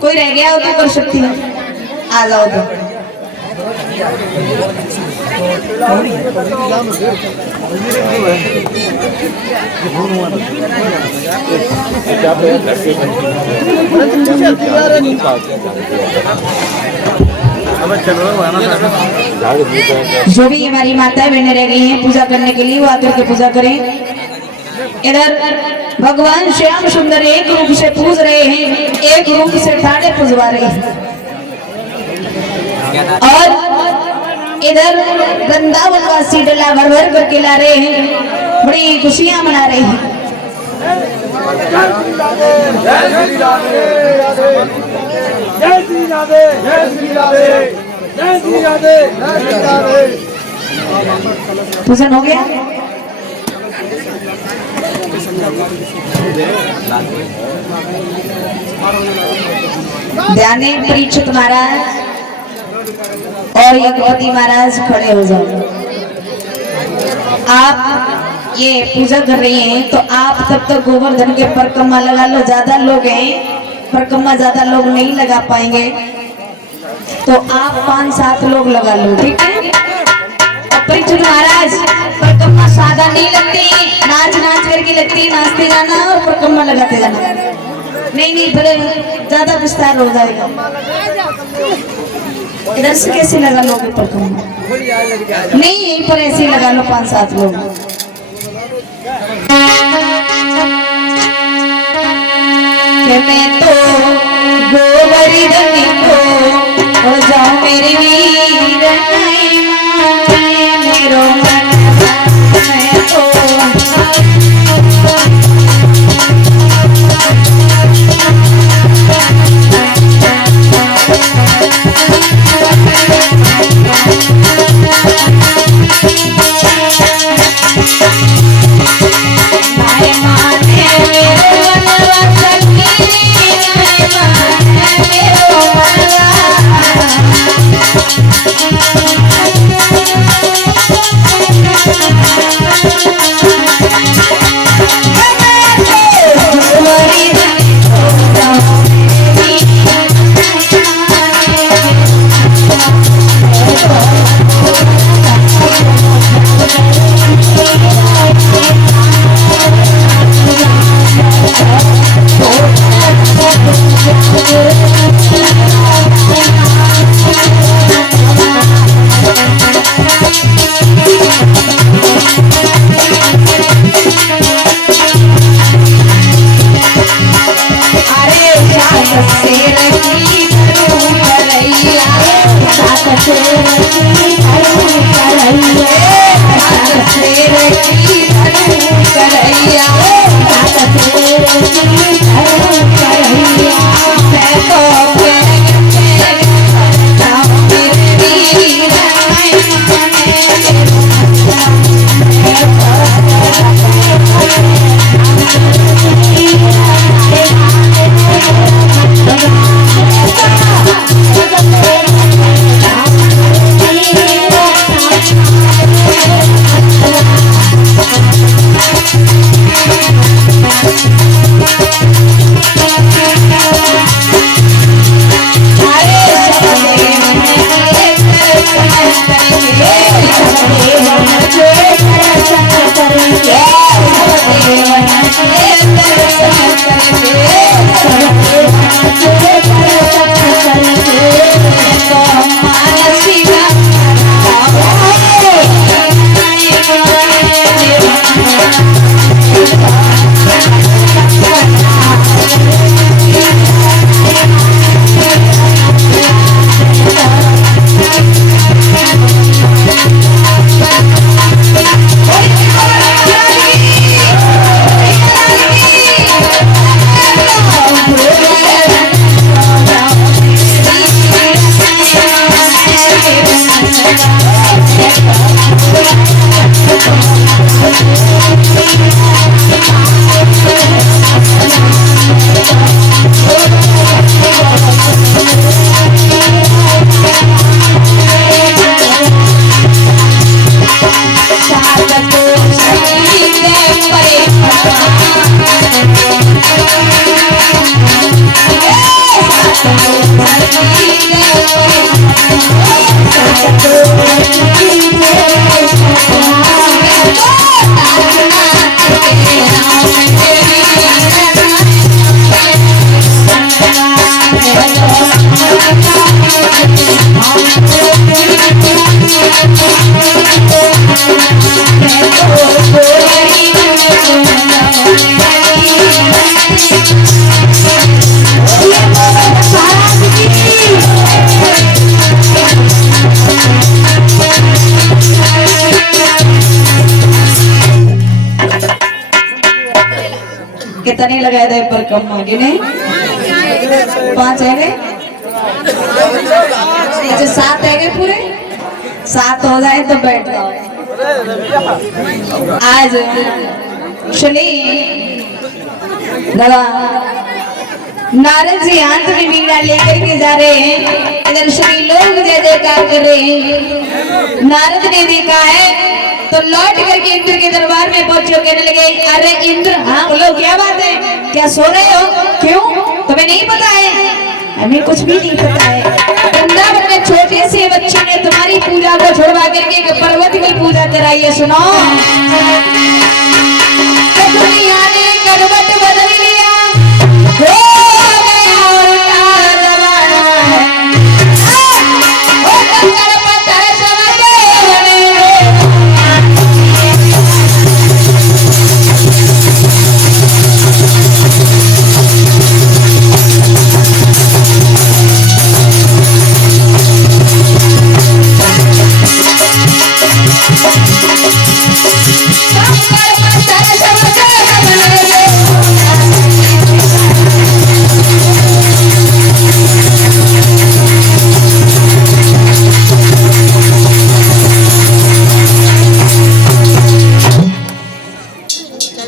कोई रह गया हो तो कर सकती है, आ जाओ तो। जो भी हमारी माताएं बहनें रह गई हैं पूजा करने के लिए वो आकर के पूजा करें। इधर भगवान श्याम सुंदर एक रूप से पूज रहे हैं, एक रूप से ठाणे पूजवा रहे हैं। और इधर वृंदावन वासी डला भर भर करके ला रहे हैं, बड़ी खुशियां मना रहे हैं। पूजन हो गया। ध्यान परीक्षित महाराज और यज्ञपति महाराज खड़े हो जाओ। आप ये पूजा कर रही हैं तो आप तब तक गोवर्धन के परिक्रमा लगा लो। ज्यादा लोग हैं, परिक्रमा ज्यादा लोग नहीं लगा पाएंगे तो आप 5-7 लोग लगा लो, ठीक है। परीक्षित महाराज परिक्रमा सादा नहीं लगती, नाच नाच करके लगती, नाचते जाना और परिक्रमा लगाते जाना। नहीं नहीं फिर ज्यादा विस्तार हो जाएगा। इधर से कैसे लगा लोगे परिक्रमा? नहीं यहीं पर ऐसे लगा लो 5-7 लोग। कि मैं तो गोवर्धन को हो जाऊं मेरी वीर मेरो मन मैं तो कितने लगाए थे पर कम आगे नहीं 5 है गए अच्छा 7 है गए पूरे 7 हो जाए तो बैठ जाओ। आज सुनी दादा नारद जी हाथ में वीणा लेकर के जा रहे हैं, इधर सभी लोग जय जयकार कर रहे हैं। नारद ने देखा है तो लौट करके इंद्र के दरबार में पहुंचे, कहने लगे अरे इंद्र हाँ बोलो क्या बात है, क्या सो रहे हो, क्यों तुम्हें नहीं पता है? हमें कुछ भी नहीं पता है। वृंदावन में छोटे से बच्चे ने तुम्हारी पूजा को छुड़वा करके पर्वत में पूजा कराइए। सुनो, दुनिया ने करवट बदल लिया, हो गया उल्टा जमाना है, हो कंकड़ पत्थर समझे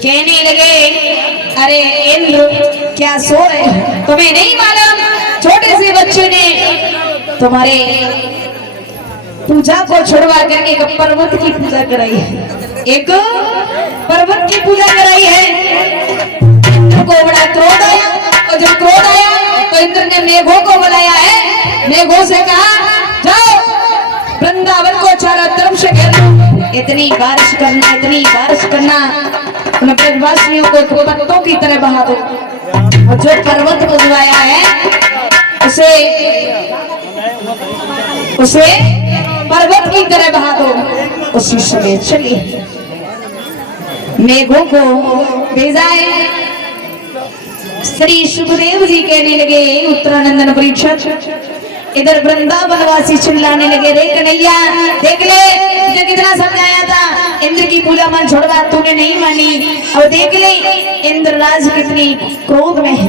कहने लगे, अरे इंद्र क्या सो रहे, तुम्हें नहीं मालूम छोटे से बच्चे ने तुम्हारे पूजा को छुड़वा करके एक पर्वत की पूजा कराई है, एक पर्वत की पूजा कराई है। को बड़ा क्रोध आया, और जब क्रोध आया तो इंद्र ने मेघों को बुलाया है, मेघों से कहा जाओ वृंदावन को चारों तरफ से घेर लो, इतनी बारिश करना, इतनी बारिश करना, उन ब्रजवासियों को पत्तों की तरह बहा दो, और जो पर्वत को बुलाया है उसे पर्वत की तरह बहा दो। उसी समय चलिए मेघों को भेजा है। श्री सुखदेव जी कहने लगे, उत्तरानंदन परीक्षक, इधर वृंदावनवासी चिल्लाने लगे, रे कन्हैया देख ले, तुझे कितना समझाया था, इंद्र की पूजा मन छोड़वा, तूने नहीं मानी, और देख ले इंद्र राज कितनी क्रोध में है।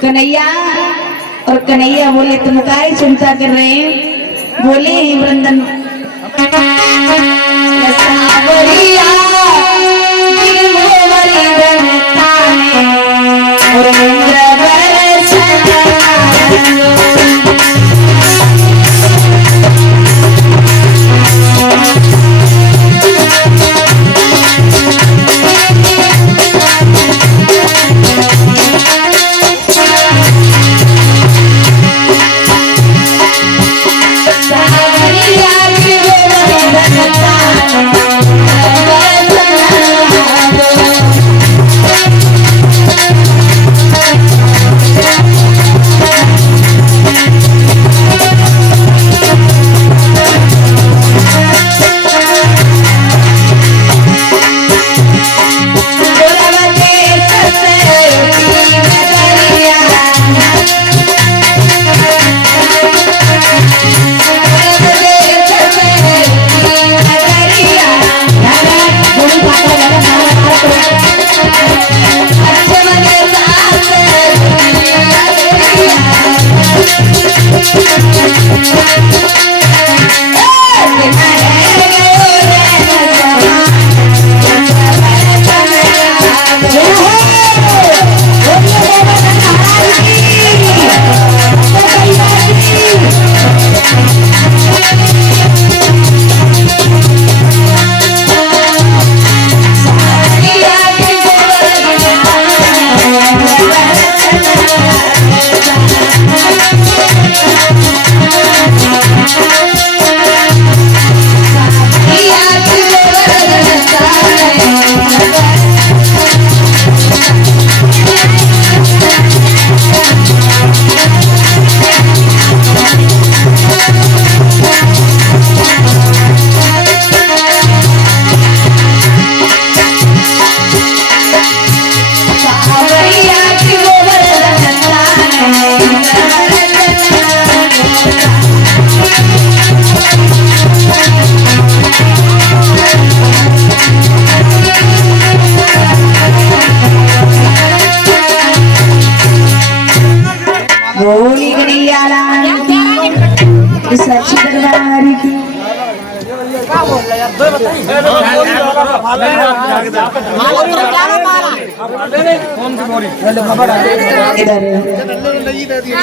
कन्हैया, और कन्हैया बोले, तुम काय चिंता कर रहे हैं? बोले वृंदन और इंद्र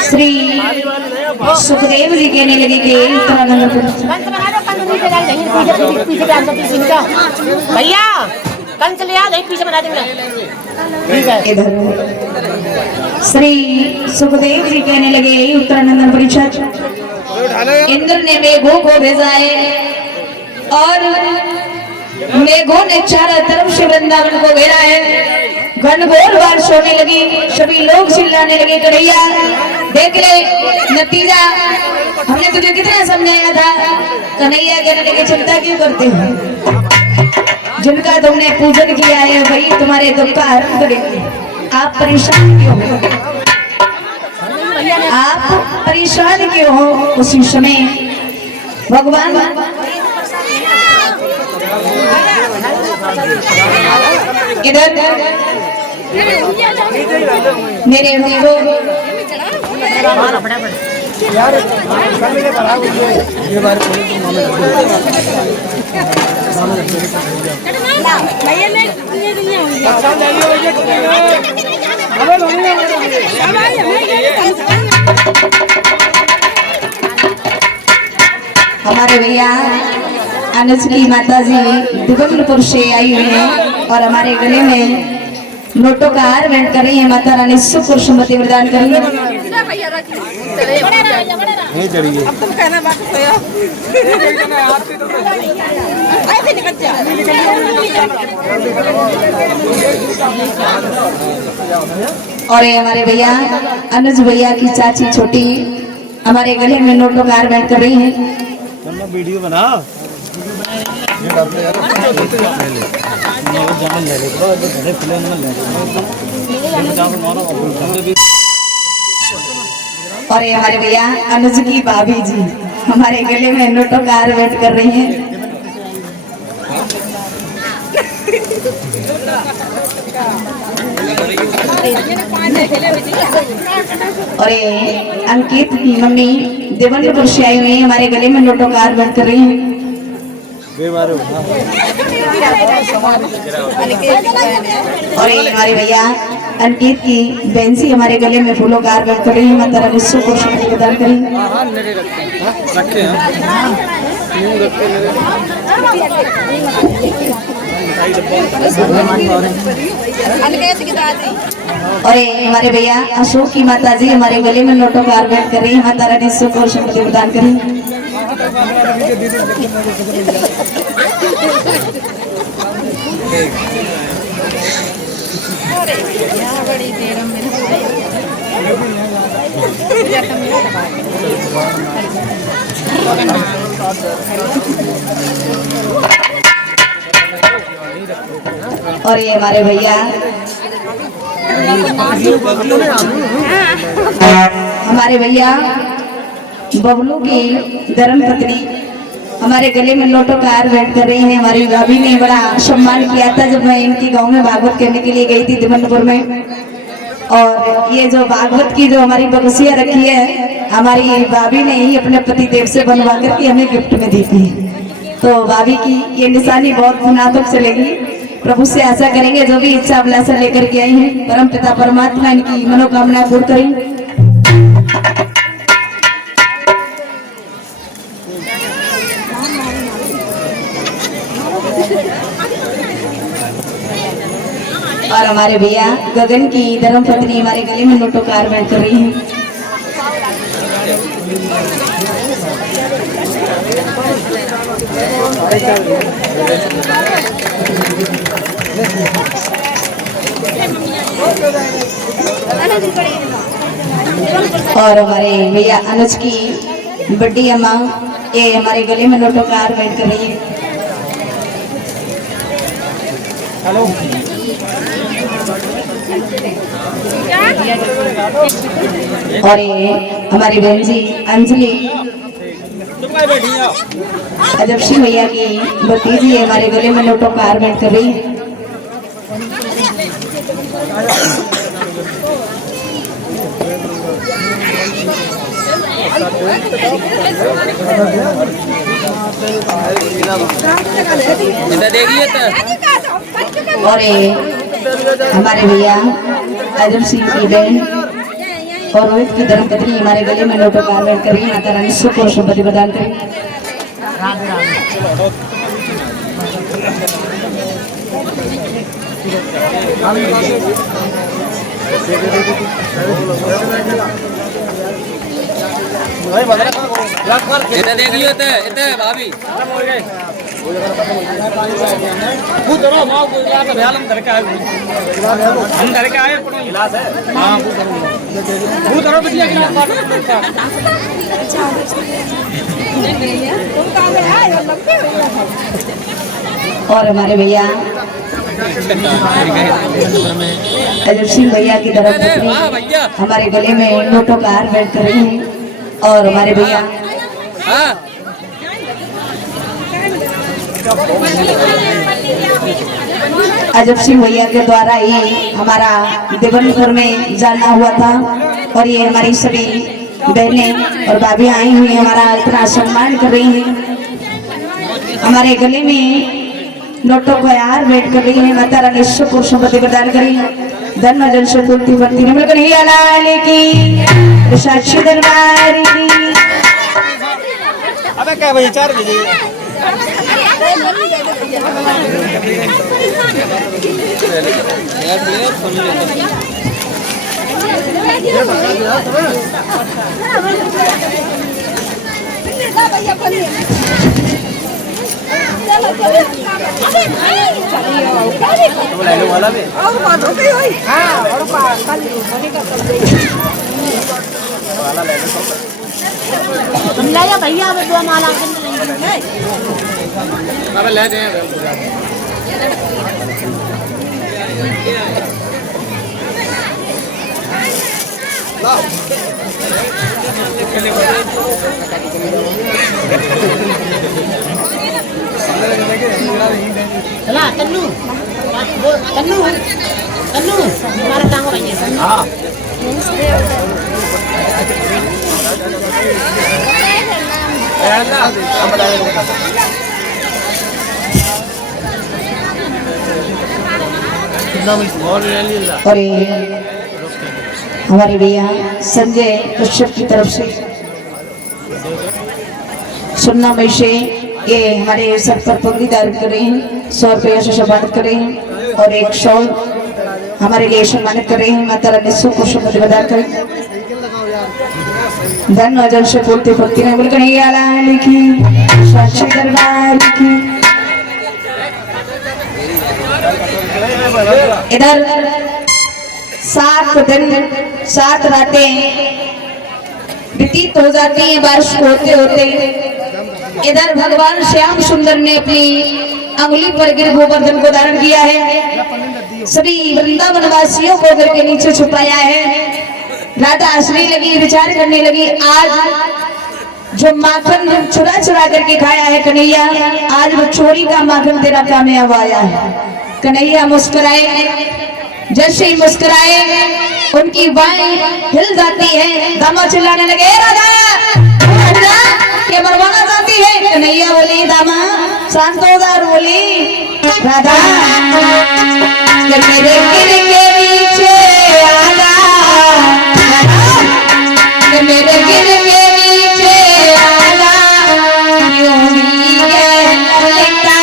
श्री सुखदेव जी कहने लगे कि भैया कंच ले आ, पीछे बना देंगे। इधर श्री सुखदेव जी कहने लगे, उत्तरानंदन परीक्षक, इंद्र ने मेघों को भेजा है, और मेघों ने चारों तरफ से वृंदावन को घेरा है। घनघोर बारिश होने लगी, सभी लोग चिल्लाने लगे कन्हैया देख ले नतीजा, हमने तुझे कितना समझाया था। कन्हैया कहने लगे चिंता क्यों करते हो, जिनका तुमने पूजन किया है वही तुम्हारे दुख का हरण करेंगे। आप परेशान क्यों हो, आप परेशान क्यों हो। उसी समय भगवान इधर मेरे देवो हमारे भैया अनुज की माता जी दिगंबरपुर से आई हुई हैं और हमारे गले में नोटों का हार भेंट कर रही है। माता रानी सुख और सुमति प्रदान करेंगे। और ये हमारे भैया अनुज भैया की चाची छोटी हमारे गले में नोटों का हार भेंट कर रही है। वीडियो बना और ये हमारे भैया अनुज की भाभी जी हमारे गले में नोटों का हार भेंट कर रही हैं। और ये अंकित की मम्मी देवनपुर से आई हुई है, हमारे गले में नोटों का हार भेंट कर रही हैं। और ये हमारे भैया अंकित की बेंसी हमारे गले में फूलों का हार भेंट कर रही है। माता रानी सुख और समृद्धि प्रदान करें। और ये हमारे भैया अशोक की माता जी हमारे गले में नोटों का हार भेंट कर रही है। माता रानी सुख और समृद्धि प्रदान करें। और ये हमारे भैया बबलू की धर्म पत्नी हमारे गले में नोटों का हार भेंट कर रही है। हमारी भाभी ने बड़ा सम्मान किया था जब मैं इनके गांव में भागवत करने के लिए गई थी दिवनपुर में। और ये जो भागवत की जो हमारी बक्सियां रखी है हमारी भाभी ने ही अपने पति देव से बनवा करके हमें गिफ्ट में दी थी। तो भाभी की ये निशानी बहुत दिनों तक चलेगी। प्रभु से आशा करेंगे जो भी इच्छा अभिलाषा लेकर के आई है परम पिता परमात्मा इनकी मनोकामना पूर्ण करें। और हमारे भैया गगन की धर्म पत्नी हमारे गले में नोटों का हार भेंट कर रही है। और हमारे भैया अनुज की बड़ी अम्मा ये हमारे गले में नोटों का हार भेंट कर रही है। हेलो और ये हमारी बहन जी अंजलि अजबशी भैया की भतीजी हमारे गले में नोटों का हार भेंट कर रही है। और ये हमारे भैया अजब सिंह की बहन और रोहित की धर्मपत्नी हमारे गले में नोटों का हार भेंट कर रही है। माता रानी सुख और संपत्ति प्रदान करें। देखिए भाभी और हमारे भैया अजब सिंह भैया की तरफ हमारे गले में नोटों का हार बैठ कर रही है। और हमारे भैया अजब सिंह भैया के द्वारा ही हमारा देवनपुर में जाना हुआ था। और ये हमारी सभी बहनें और भाभी आई हुई हमारा इतना सम्मान कर रही हैं। हमारे गले में नोटों को यार बैठ कर रही है। माता रानी शुक्र संपत्ति प्रदान करी, धन जन से पूर्ति बढ़ती है। मिलकर ही लाल की साक्षी दरबार की। अबे क्या बजे 4 बजे ले जा भैया अब 2 माला अबे ले दे चला तन्नू तन्नू तन्नू हमारा टांगो भैया। हां और हमारे भैया संजय कश्यप की तरफ से सुनना में से ये हमारे सब पर पगड़ी धारण कर रहे हैं। 100 रुपये से सम्मानित कर रहे हैं और 100 हमारे लिए सम्मानित कर रहे हैं। माता रानी सुख संपत्ति प्रदान करें, धन अजर से पूर्ति भक्ति में बोलकर लिखी साक्षी दरबार की। इधर 7 दिन 7 रातें व्यतीत हो जाती है बारिश होते होते। इधर भगवान श्याम सुंदर ने अपनी अंगुली पर गिर गोवर्धन को धारण किया है। सभी वृंदावन वासियों को घर के नीचे छुपाया है। राधा हंसने लगी, विचार करने लगी, आज जो माखन चुरा चुरा करके खाया है कन्हैया, आज वो चोरी का माखन तेरा कामयाब आया है। कन्हैया मुस्कुराए, जैसे ही मुस्कुराए उनकी बाएं हिल जाती है। दामा चिल्लाने लगे, राधा ये मरवाना चाहती है। कन्हैया बोली, दामा शांत हो जा। बोली, राधा मेरे गिर के नीचे आना, मेरे गिर के नीचे आना, यूं ही है ललिता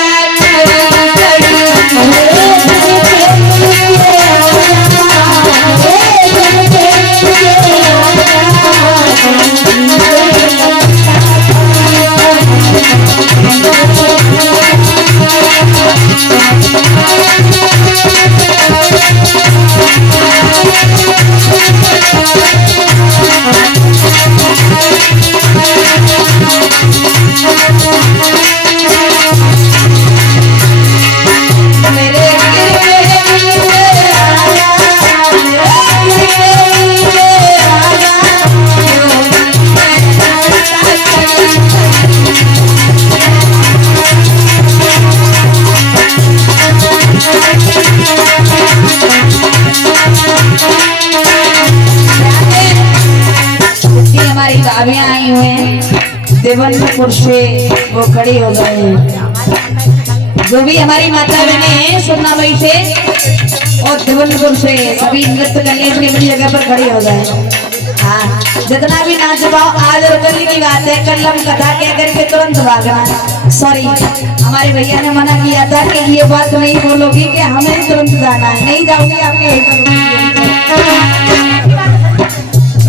आई हुए हैं देवनपुर से, वो खड़ी हो गए हैं। जो भी हमारी माता बहने हैं सुनना वही से और देवनपुर से सभी नृत्य करने अपनी अपनी जगह पर खड़ी हो गए। हाँ, जितना भी नाच पाओ आज और कल की बात है। कल हम कथा कह करके तुरंत भागना। सॉरी, हमारे भैया ने मना किया था कि ये बात नहीं बोलोगी कि हमें तुरंत जाना है। नहीं जाओगी आपके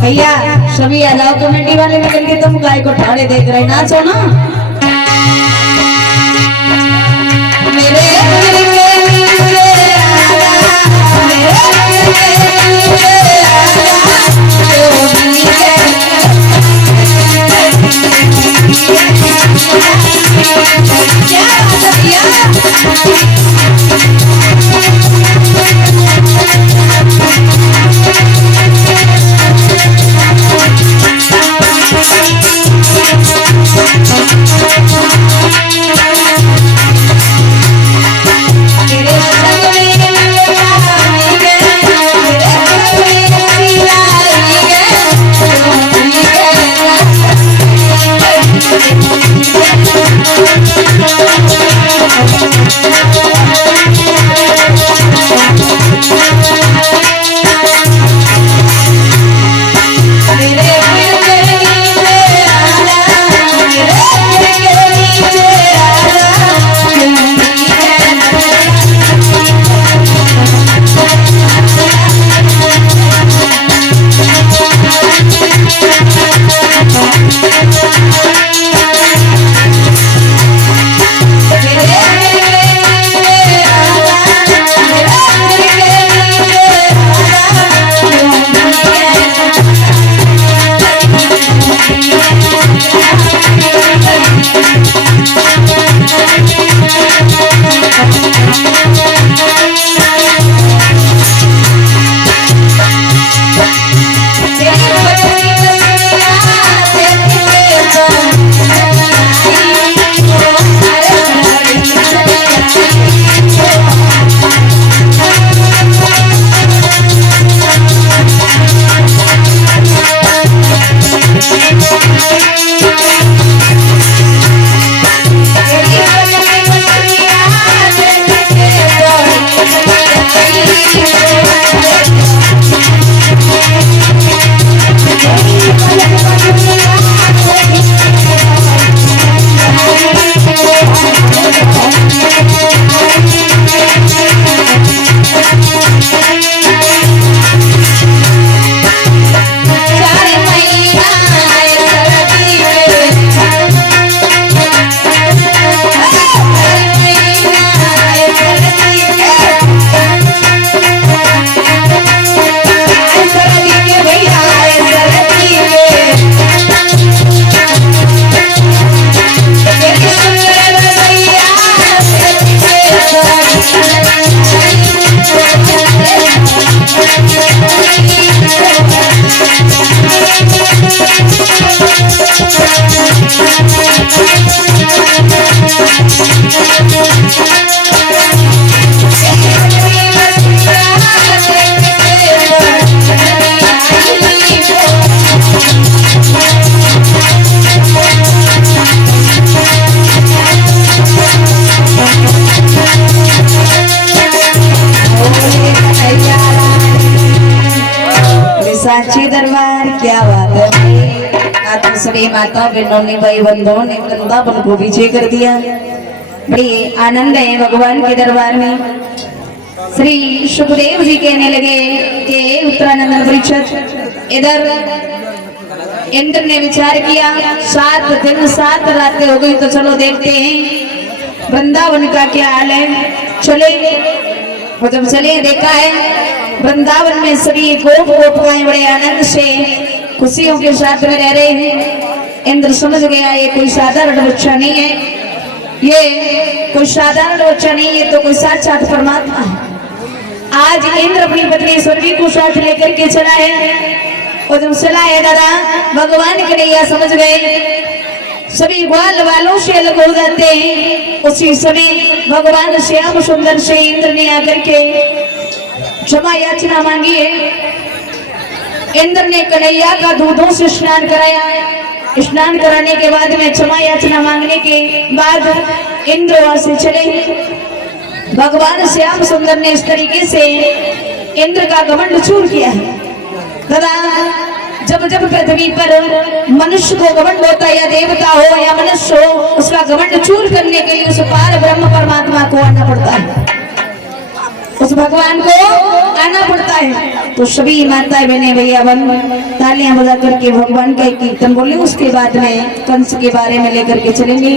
भैया सभी आ जाओ। कमेटी वाले में करके तुम गाय को ठाड़े देख रहे, नाचो ना। क्या बात है भाई। आज तो सभी माता बहनों ने भाई बंधुओं ने वृंदावन को विजय कर दिया। बड़ी आनंद है भगवान के दरबार में। श्री सुखदेव जी कहने लगे कि उत्तरानंद परीक्षित, इधर इंद्र ने विचार किया 7 दिन 7 रातें हो गई, तो चलो देखते हैं वृंदावन का क्या हाल है। चले, वो जब चले देखा है वृंदावन में सभी गोप गोपिकाएं बड़े आनंद से खुशियों के साथ में रह रहे हैं। इंद्र समझ गया ये कोई साधारण बच्चा नहीं है, ये कोई साधारण बच्चा नहीं, ये तो कोई साक्षात परमात्मा है। आज इंद्र अपनी पत्नी स्वर्गी को साथ लेकर के चला है, और जब चला है दादा भगवान के लिए समझ गए, सभी ग्वाल वालों से अलग हो जाते हैं। उसी समय भगवान श्याम सुंदर से इंद्र ने आकर के क्षमा याचना मांगी है। इंद्र ने कन्हैया का दूधों से स्नान कराया। स्नान कराने के बाद में क्षमा याचना मांगने के बाद इंद्र वहां से चले। भगवान श्याम सुंदर ने इस तरीके से इंद्र का घमंड चूर किया है। दादा जब जब पृथ्वी पर मनुष्य को घमंड होता है, या देवता हो या मनुष्य हो, उसका घमंड चूर करने के लिए उस पार ब्रह्म परमात्मा को आना पड़ता है, उस भगवान को आना पड़ता है। तो सभी माताएं बहने भैया बन तालियां बजा करके भगवान का कीर्तन बोले। उसके बाद में कंस के बारे में लेकर के चलेंगे।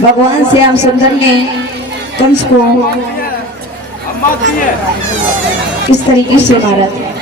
भगवान श्याम सुंदर ने कंस को किस तरीके से मारा था।